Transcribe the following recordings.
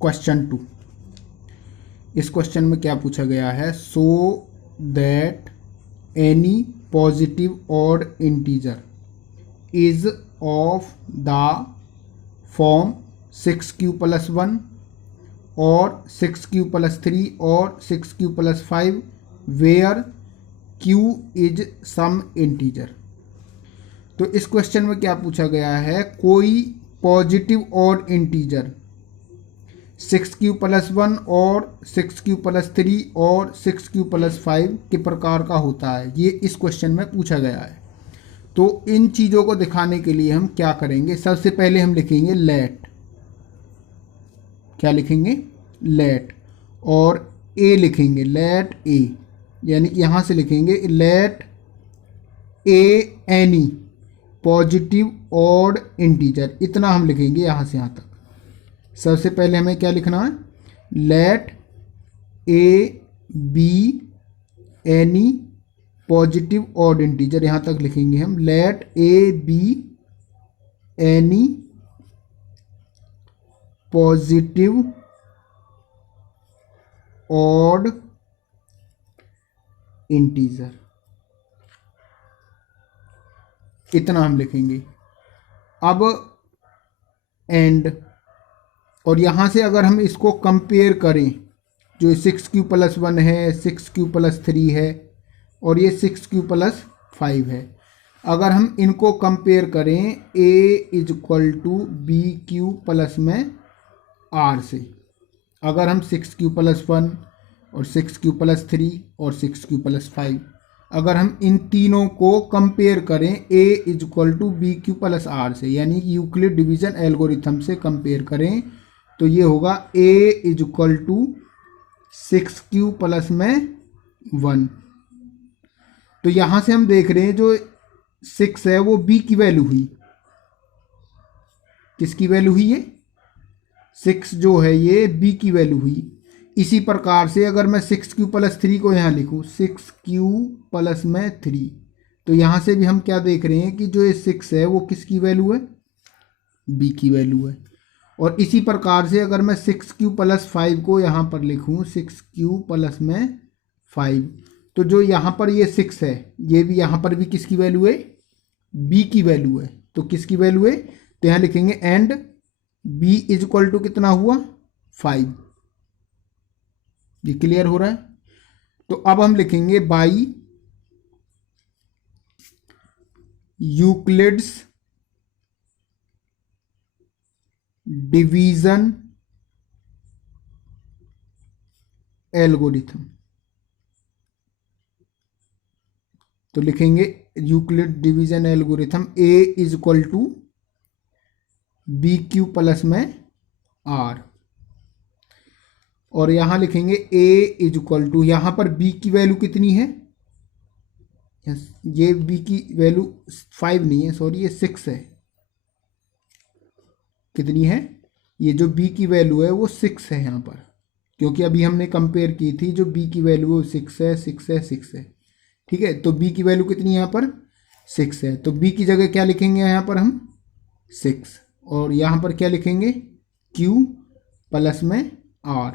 Question 2। इस question में क्या पूछा गया है, so that any positive odd integer is of the form 6q+1 और 6q+3 और 6q+5 where q is some integer. तो इस क्वेश्चन में क्या पूछा गया है, कोई पॉजिटिव ऑड इंटीजर 6q+1 और 6q+3 और 6q+5 के प्रकार का होता है, ये इस क्वेश्चन में पूछा गया है। तो इन चीज़ों को दिखाने के लिए हम क्या करेंगे, सबसे पहले हम लिखेंगे लेट, क्या लिखेंगे, लेट, और ए लिखेंगे, लेट ए, यानी कि यहाँ से लिखेंगे लेट ए एनी पॉजिटिव ऑड इंटीजर, इतना हम लिखेंगे यहाँ से यहाँ तक। सबसे पहले हमें क्या लिखना है, let a be any positive odd integer, यहाँ तक लिखेंगे हम, let a be any positive odd integer, इतना हम लिखेंगे। अब एंड, और यहाँ से अगर हम इसको कंपेयर करें, जो 6q+1 है, 6q+3 है और ये 6q+5 है, अगर हम इनको कंपेयर करें a = bq+ में r से, अगर हम 6q+1 और 6q+3 और 6q+5 अगर हम इन तीनों को कंपेयर करें a = bq+r से, यानी यूक्लिड डिवीजन एल्गोरिथम से कंपेयर करें, तो ये होगा a = 6q+ में 1। तो यहाँ से हम देख रहे हैं जो 6 है वो b की वैल्यू हुई, किसकी वैल्यू हुई, ये 6 जो है ये b की वैल्यू हुई। इसी प्रकार से अगर मैं 6q+3 को यहाँ लिखूँ, 6q+ में 3, तो यहाँ से भी हम क्या देख रहे हैं कि जो ये 6 है वो किसकी वैल्यू है, b की वैल्यू है। और इसी प्रकार से अगर मैं 6q+5 को यहाँ पर लिखूँ, 6q+ में 5, तो जो यहाँ पर ये 6 है ये भी यहाँ पर भी किसकी वैल्यू है, b की वैल्यू है। तो किसकी वैल्यू है, तो यहाँ लिखेंगे एंड b = कितना हुआ, 5। ये क्लियर हो रहा है। तो अब हम लिखेंगे बाई यूक्लिड्स डिवीजन एल्गोरिथम, तो लिखेंगे Euclid division algorithm a = bq+ में r, और यहाँ लिखेंगे a = यहाँ पर b की वैल्यू कितनी है, ये b की वैल्यू 5 नहीं है, सॉरी ये 6 है, कितनी है, ये जो b की वैल्यू है वो 6 है यहाँ पर, क्योंकि अभी हमने कंपेयर की थी, जो b की वैल्यू 6 है, 6 है, 6 है, ठीक है। तो b की वैल्यू कितनी है यहाँ पर, 6 है, तो b की जगह क्या लिखेंगे यहाँ पर हम 6, और यहाँ पर क्या लिखेंगे q+ में r।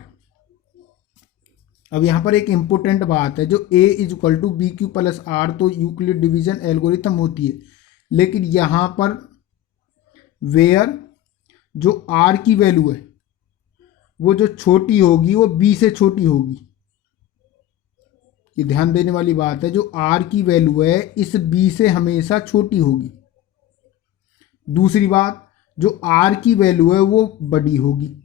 अब यहाँ पर एक इम्पोर्टेंट बात है, जो a = bq+r तो यूक्लिड डिवीजन एल्गोरिथम होती है, लेकिन यहाँ पर वेयर जो r की वैल्यू है वो जो छोटी होगी वो b से छोटी होगी, ये ध्यान देने वाली बात है, जो r की वैल्यू है इस b से हमेशा छोटी होगी। दूसरी बात, जो r की वैल्यू है वो बड़ी होगी,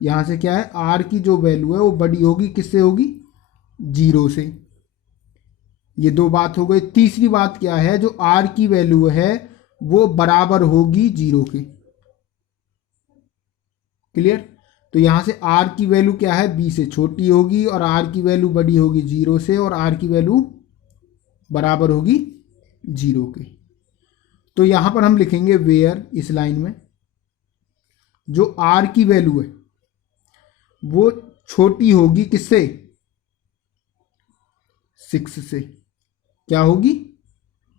यहाँ से क्या है, r की जो वैल्यू है वो बड़ी होगी, किससे होगी, 0 से। ये दो बात हो गई। तीसरी बात क्या है, जो r की वैल्यू है वो बराबर होगी 0 के, क्लियर। तो यहाँ से r की वैल्यू क्या है, b से छोटी होगी, और r की वैल्यू बड़ी होगी 0 से, और r की वैल्यू बराबर होगी 0 के। तो यहाँ पर हम लिखेंगे वेयर, इस लाइन में जो r की वैल्यू है वो छोटी होगी किससे, 6 से, क्या होगी,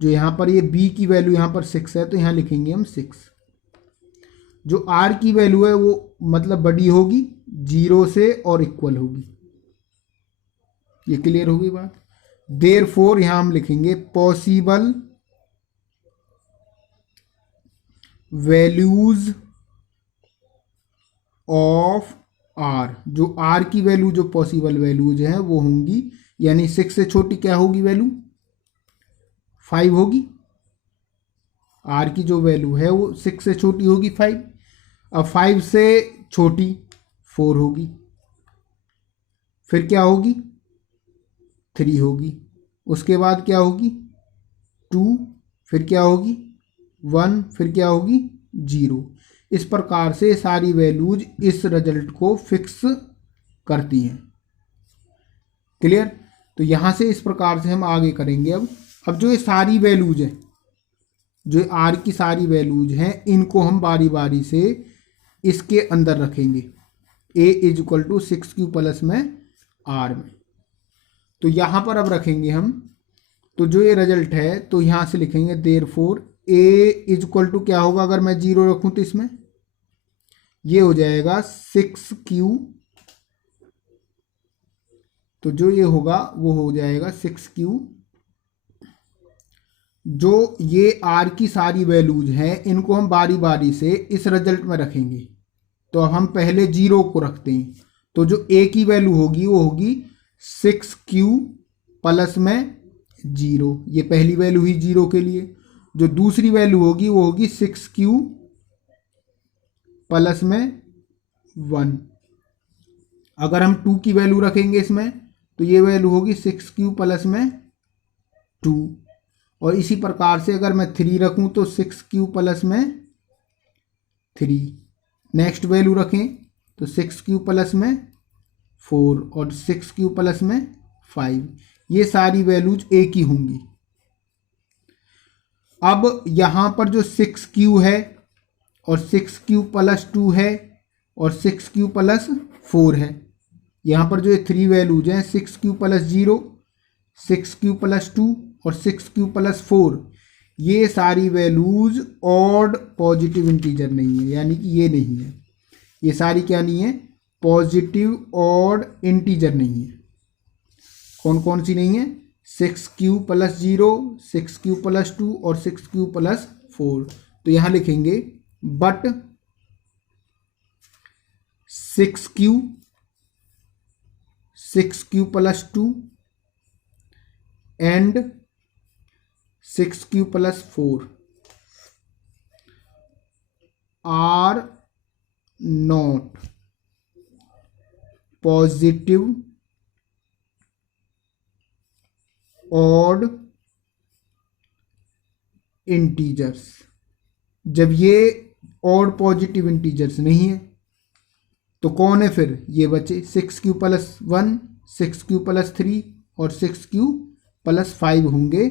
जो यहाँ पर ये b की वैल्यू यहाँ पर 6 है, तो यहाँ लिखेंगे हम 6। जो आर की वैल्यू है वो मतलब बड़ी होगी 0 से और इक्वल होगी। ये क्लियर होगी बात। देयरफॉर यहां हम लिखेंगे पॉसिबल वैल्यूज ऑफ आर, जो आर की वैल्यू जो पॉसिबल वैल्यूज हैं वो होंगी, यानी 6 से छोटी क्या होगी वैल्यू 5 होगी। आर की जो वैल्यू है वो 6 से छोटी होगी 5, अब 5 से छोटी 4 होगी, फिर क्या होगी 3 होगी, उसके बाद क्या होगी 2, फिर क्या होगी 1, फिर क्या होगी 0। इस प्रकार से सारी वैल्यूज इस रिजल्ट को फिक्स करती हैं। क्लियर। तो यहां से इस प्रकार से हम आगे करेंगे। अब जो ये सारी वैल्यूज हैं, जो आर की सारी वैल्यूज हैं, इनको हम बारी बारी से इसके अंदर रखेंगे a is equal to 6q plus में आर में। तो यहां पर अब रखेंगे हम, तो जो ये रिजल्ट है तो यहां से लिखेंगे therefore a is equal to क्या होगा, अगर मैं 0 रखूं तो इसमें ये हो जाएगा 6q, तो जो ये होगा वो हो जाएगा 6q। जो ये आर की सारी वैल्यूज हैं इनको हम बारी बारी से इस रिजल्ट में रखेंगे। तो अब हम पहले 0 को रखते हैं, तो जो a की वैल्यू होगी वो होगी 6q प्लस में 0, ये पहली वैल्यू ही 0 के लिए। जो दूसरी वैल्यू होगी वो होगी 6q प्लस में 1। अगर हम 2 की वैल्यू रखेंगे इसमें तो ये वैल्यू होगी 6q प्लस में 2, और इसी प्रकार से अगर मैं 3 रखूं तो 6q प्लस में 3। नेक्स्ट वैल्यू रखें तो 6q प्लस में 4 और 6q प्लस में 5, ये सारी वैल्यूज एक ही होंगी। अब यहां पर जो 6q है और 6q प्लस 2 है और 6q प्लस 4 है, यहां पर जो ये 3 वैल्यूज हैं 6q प्लस 0, 6q प्लस 2 और 6q प्लस 4, ये सारी वैल्यूज ऑड पॉजिटिव इंटीजर नहीं है, यानी कि ये नहीं है, ये सारी क्या नहीं है पॉजिटिव ऑड इंटीजर नहीं है। कौन कौन सी नहीं है 6q प्लस 0, 6q प्लस 2 और 6q प्लस 4। तो यहां लिखेंगे but 6q plus 2 and 6q plus 4 are not positive odd integers. जब ये ऑड पॉजिटिव इंटीजर्स नहीं है तो कौन है फिर, ये बचे 6q प्लस 1, 6q प्लस 3 और 6q प्लस 5 होंगे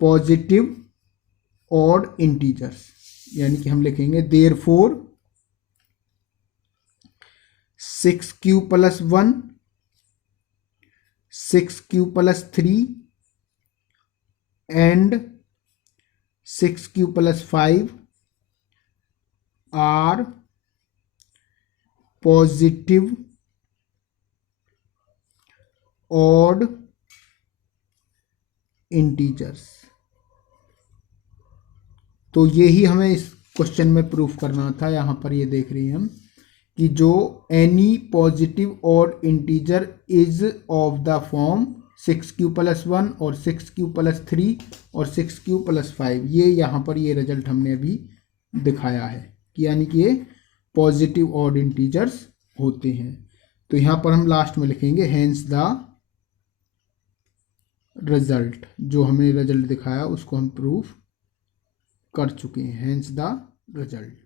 पॉजिटिव ऑड इंटीजर्स। यानी कि हम लिखेंगे therefore 6q plus 1, 6q plus 3 and 6q plus 5 are positive odd integers. तो यही हमें इस क्वेश्चन में प्रूफ करना था। यहाँ पर ये देख रहे हैं हम कि जो any positive odd integer is of the form 6q plus 1 और 6q प्लस 3 और 6q प्लस 5, ये यहाँ पर ये रिजल्ट हमने अभी दिखाया है कि यानी कि ये पॉजिटिव ऑड इंटीजर्स होते हैं। तो यहाँ पर हम लास्ट में लिखेंगे हेंस द रिजल्ट, जो हमने रिजल्ट दिखाया उसको हम प्रूफ कर चुके हैं, हेंस द रिजल्ट।